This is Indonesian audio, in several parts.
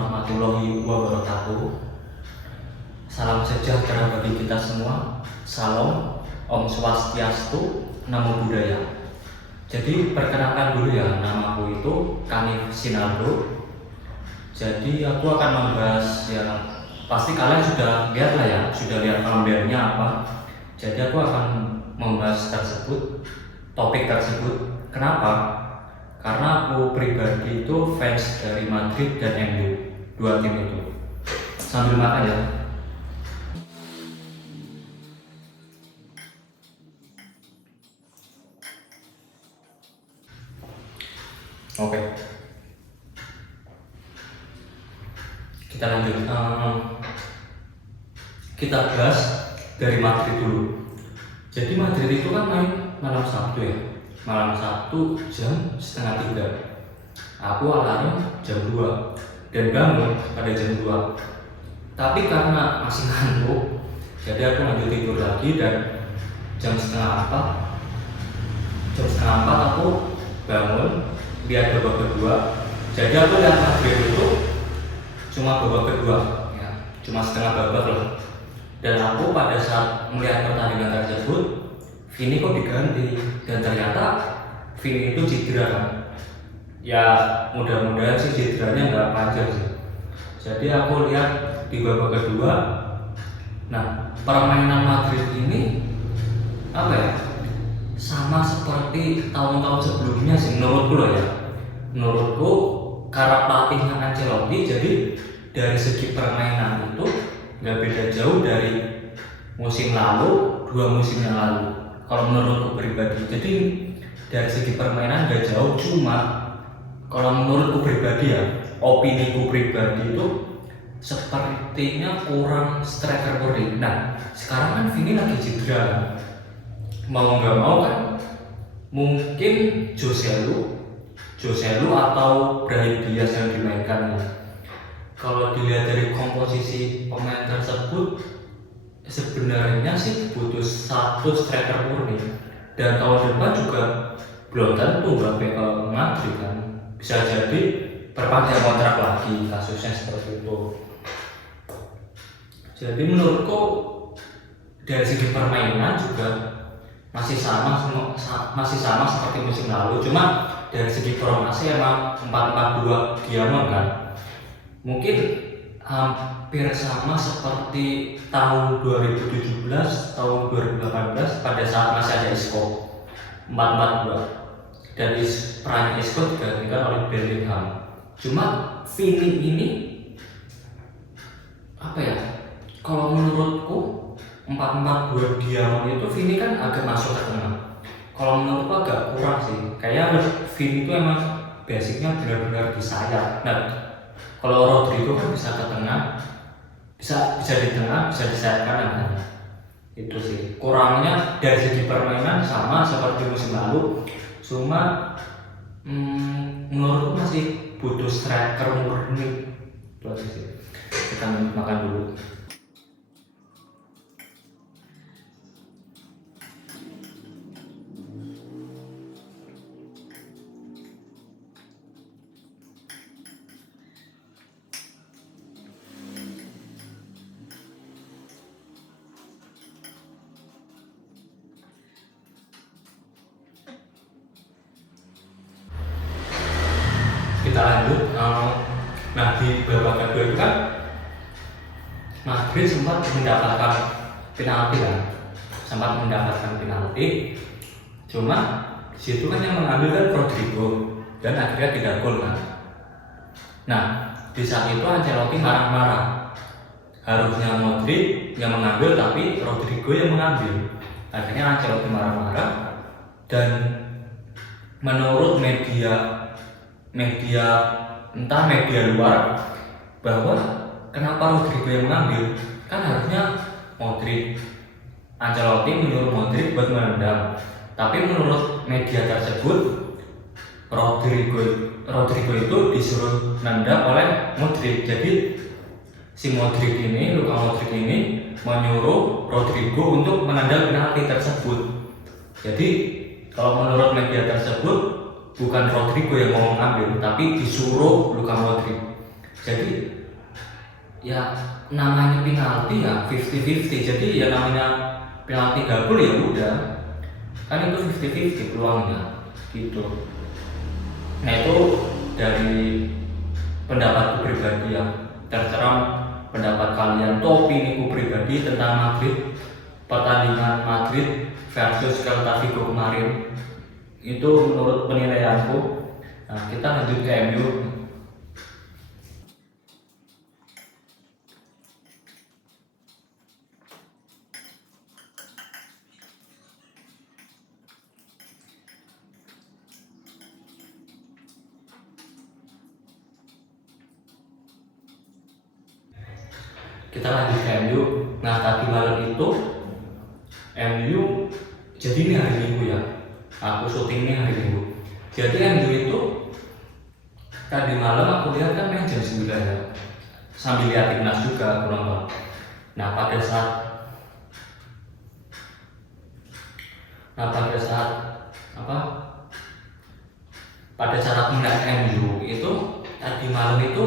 warahmatullahi wabarakatuh. Salam sejahtera bagi kita semua. Salam, Om Swastiastu, Namo Buddhaya. Jadi perkenalkan dulu ya, namaku itu Kanif Sinaldo. Jadi aku akan membahas yang pasti kalian sudah lihat lah ya, sudah lihat thumbnailnya apa. Jadi aku akan membahas topik tersebut. Kenapa? Karena aku pribadi itu fans dari Madrid dan MU, dua tim itu. Sambil makan ya. Oke. Kita lanjut. Kita bahas dari Madrid dulu. Jadi Madrid itu kan main malam Sabtu ya. Malam Sabtu jam 2:30. Aku alarm jam 2 dan bangun pada jam 2. Tapi karena masih ngantuk, jadi aku lanjut tidur lagi dan jam setengah 4 aku bangun, lihat babak kedua. Jadi aku lihat Madrid itu cuma babak kedua ya, cuma setengah babak loh. Dan aku pada saat melihat pertandingan tersebut, Vini kok diganti, dan ternyata Vini itu cedera kan. Ya mudah-mudahan sih cederanya nggak panjang sih. Jadi aku lihat di babak kedua, nah permainan Madrid ini apa ya, sama seperti tahun-tahun sebelumnya sih menurutku loh ya. Menurutku karena pelatihnya Ancelotti, jadi dari segi permainan itu nggak beda jauh dari musim lalu, 2 musim yang lalu. Kalau menurutku pribadi, jadi dari segi permainan nggak jauh, cuma kalau menurutku pribadi ya, opiniku pribadi itu sepertinya kurang striker murni. Nah sekarang kan Vini lagi cedera, mau nggak mau kan mungkin Joselu atau Brahim Diaz yang dimainkan. Kalau dilihat dari komposisi pemain tersebut, sebenarnya sih butuh satu striker murni, dan tahun depan juga belum tentu Mbappe ke Madrid kan, bisa jadi perpanjang kontrak lagi, kasusnya seperti itu. Jadi menurutku dari segi permainan juga masih sama seperti musim lalu, cuma dari segi formasi emang 4-4-2 diamond kan, mungkin hampir sama seperti tahun 2017, tahun 2018 pada saat masih ada Isco, 4-4-2, dan peran Isco digantikan oleh Bellingham. Cuma Vini ini apa ya, kalau menurutku 4-4-2 diamond itu Vini kan agak masuk ke tengah. Kalau menurutku agak kurang sih, kayaknya Vini itu emang basicnya benar-benar di sayap. Nah kalau Rodrigo kan bisa ke tengah, bisa di tengah, bisa di sayap kanan. Itu sih kurangnya. Dari segi permainan sama seperti musim lalu, cuma menurutku masih butuh striker murni. Itu aja sih. Kita makan dulu. Kita lanjut. Nah di babak kedua itu kan Madrid sempat mendapatkan penalti, cuma situ kan yang mengambil kan Rodrigo, dan akhirnya tidak gol kan. Nah di saat itu Ancelotti marah-marah, harusnya Modric yang mengambil tapi Rodrigo yang mengambil. Akhirnya Ancelotti marah-marah, dan menurut media luar, bahwa kenapa Rodrigo yang mengambil, kan harusnya Ancelotti menyuruh Modric buat menendang, tapi menurut media tersebut Rodrigo itu disuruh nendang oleh Modric. Jadi si Luka Modric ini menyuruh Rodrigo untuk menendang penalti tersebut. Jadi kalau menurut media tersebut bukan Rodrigo yang mau mengambil, tapi disuruh Luka Modric. Jadi ya namanya penalti ya 50-50. Jadi ya namanya penalti gol ya udah, kan itu 50-50 peluangnya gitu. Nah itu dari pendapatku pribadi ya, terserah pendapat kalian. Opiniku pribadi tentang Madrid, pertandingan Madrid versus Celta Vigo kemarin itu menurut penilaianku. Nah kita lanjut ke MU. Kita lanjut ke MU. Nah tadi malam itu MU, jadi ini hari Minggu ya, aku syutingnya hari Minggu. Jadi MU itu tadi malam aku lihat kan main jam 9 ya, sambil lihat timnas juga aku nonton. Nah pada saat apa pada saat melihat MU itu tadi malam itu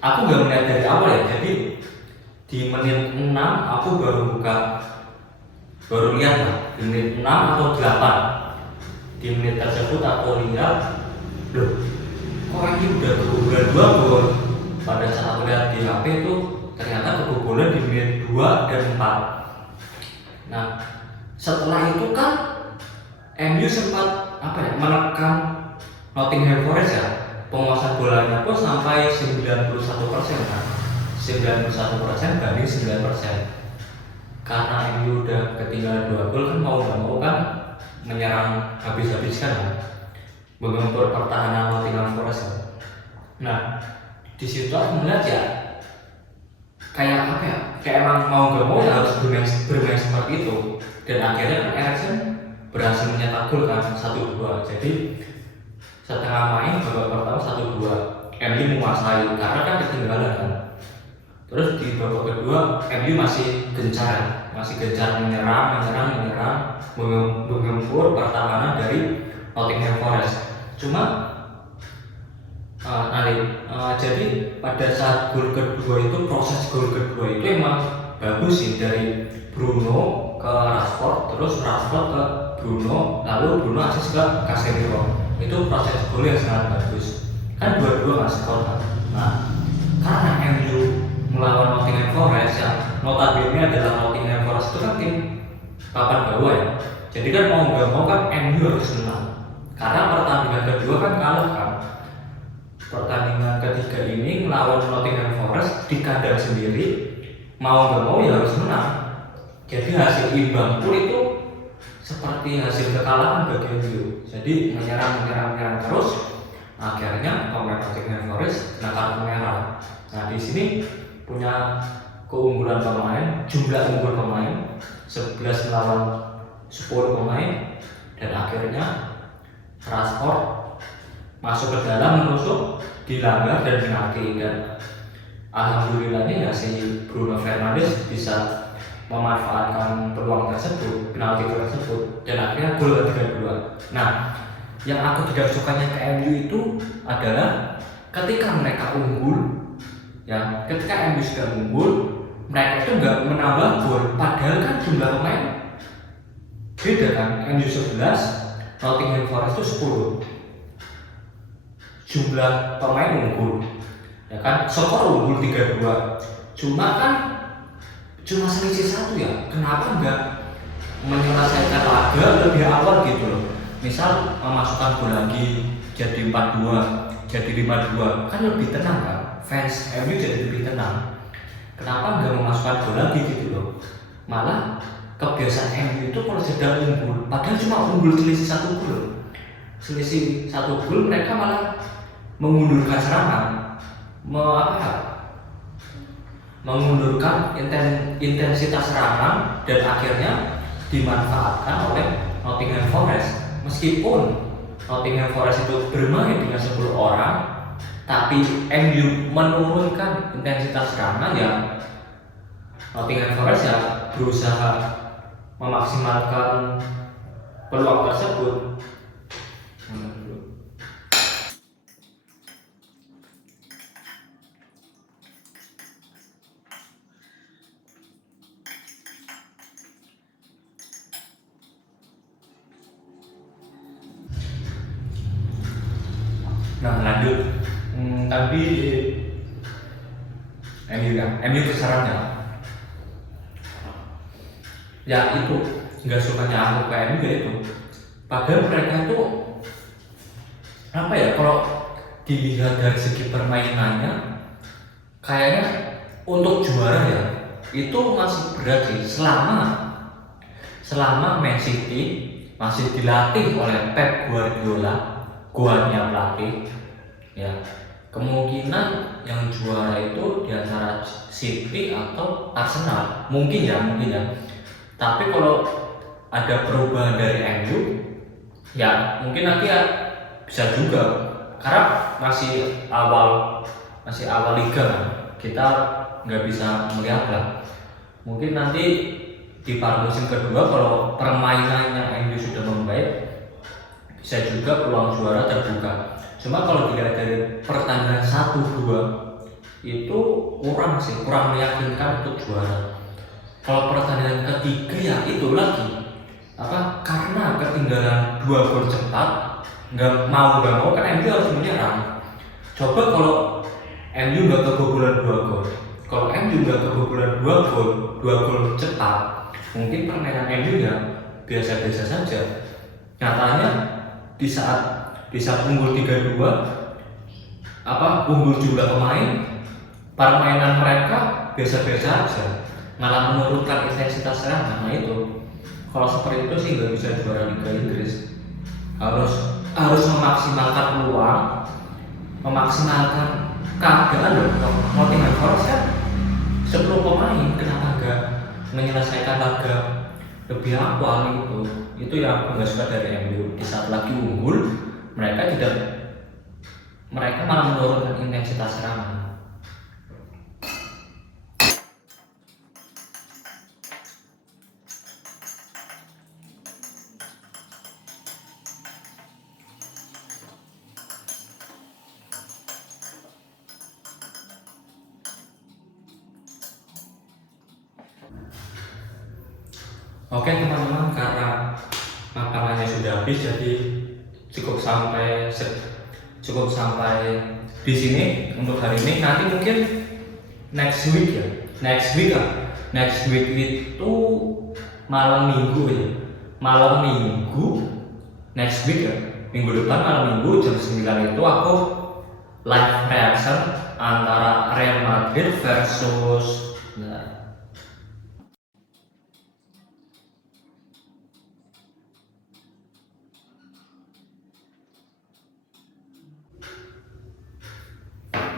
aku gak melihat dari awal ya. Jadi di menit 6 aku baru lihat lah, di menit 6 atau 8. Di menit tersebut aku lihat, loh kok ini udah kebobolan 2 gol. Pada saat aku lihat di HP itu ternyata kebobolan di menit 2 dan 4. Nah setelah itu kan MU sempat menekan Nottingham Forest ya, penguasaan bolanya pun sampai 91% kan, 91% banding 9%. Karena MU udah ketinggalan 2 gol kan, mau nggak mau kan menyerang habis-habiskan kan, menggempur pertahanan Nottingham Forest. Nah di situ aku melihat ya kayak emang mau nggak mau ya harus bermain seperti itu. Dan akhirnya kan Eriksen berhasil mencetak gol kan 1-2. Jadi setengah main babak pertama 1-2 MU menguasai karena kan ketinggalan kan. Terus di babak kedua MU masih gencar menyerang, menggempur pertahanan dari Nottingham Forest. Cuma jadi pada saat gol kedua itu, proses gol kedua itu emang bagus sih, dari Bruno ke Rashford, terus Rashford ke Bruno, lalu Bruno asis ke Casemiro. Itu proses gol yang sangat bagus kan, dua-dua ngasih kontak. Nah karena MU melawan Nottingham Forest yang notabene adalah Nottingham Forest itu kan tim papan bawah ya, jadi kan mau nggak mau kan MU harus menang. Karena pertandingan kedua kan kalah kan, pertandingan ketiga ini melawan Nottingham Forest di kandang sendiri, mau nggak mau ya harus menang. Jadi hasil imbang pun itu seperti hasil kekalahan bagi MU. Jadi menyerang terus, akhirnya pemain Nottingham Forest kena kartu merah. Nah di sini punya keunggulan pemain, jumlah unggul pemain 11 melawan 10 pemain, dan akhirnya Rashford masuk ke dalam, menusuk, dilanggar dan penalti. Dan alhamdulillahnya ya si Bruno Fernandes bisa memanfaatkan peluang tersebut, penalti tersebut, dan akhirnya gol kedua. Nah, yang aku tidak sukanya ke MU itu adalah ketika mereka unggul, ya, ketika MU sudah unggul, mereka itu nggak menambah gol, padahal kan jumlah pemain beda kan, MU 11, Nottingham Forest itu 10. Jumlah pemain unggul, ya kan, skor unggul 3-2. Cuma selisih 1 ya. Kenapa nggak menyelesaikan laga lebih awal gitu loh? Misal memasukkan gol lagi jadi 4-2, jadi 5-2, kan lebih tenang kan? Fans MU jadi lebih tenang. Kenapa nggak memasukkan gol lagi gitu loh? Malah kebiasaan MU itu kalau sedang unggul, padahal cuma unggul selisih 1 gol, mereka malah mengundurkan serangan, mengundurkan intensitas serangan, dan akhirnya dimanfaatkan oleh Nottingham Forest. Meskipun Nottingham Forest itu bermain dengan 10 orang, tapi MU menurunkan intensitas serangan, ya Nottingham Forest ya berusaha memaksimalkan peluang tersebut. Lanjut. Tadi MU kan, MU kesarannya. Ya itu nggak sukanya aku ke MU ya itu. Padahal mereka itu apa ya, kalau dilihat dari segi permainannya kayaknya untuk juara ya itu masih berat sih, selama Man City masih dilatih oleh Pep Guardiola, guanya pelatih ya, kemungkinan yang juara itu di antara City atau Arsenal mungkin ya. Tapi kalau ada perubahan dari MU ya mungkin nanti ya bisa juga, karena masih awal liga kan, kita nggak bisa melihat lah. Mungkin nanti di part musim kedua kalau permainannya MU sudah membaik bisa juga peluang juara terbuka. Cuma kalau dilihat dari pertandingan 1-2 itu kurang meyakinkan untuk juara. Kalau pertandingan ketiga ya itu lagi karena ketinggalan 2 gol cepat, nggak mau kan MU harus menyerang. Coba kalau MU nggak kebobolan 2 gol, kalau MU nggak kebobolan 2 gol cepat, mungkin permainan MU ya biasa-biasa saja. Nyatanya di saat unggul 3-2, unggul jumlah pemain, permainan mereka biasa-biasa aja, malah menurunkan intensitas serangan. Nah itu kalau seperti itu sih nggak bisa juara Liga Inggris. Harus memaksimalkan peluang, memaksimalkan keadaan loh. Nottingham Forest kan 10 pemain, kenapa nggak menyelesaikan laga lebih awal itu yang aku nggak suka dari MU. Di saat lagi unggul mereka malah menurunkan intensitas serangan. Oke teman-teman, karena makalahnya sudah habis, jadi cukup sampai di sini untuk hari ini. Nanti mungkin next week itu malam minggu next week ya, minggu depan malam minggu jam 9 itu aku live reaction antara Real Madrid versus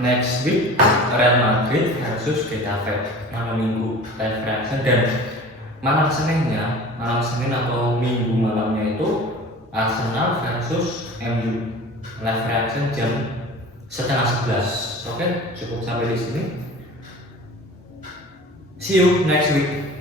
next week Real Madrid versus Getafe malam minggu live reaction, dan malam Senin atau minggu malamnya itu Arsenal versus MU live reaction jam 10:30. Oke, cukup sampai di sini. See you next week.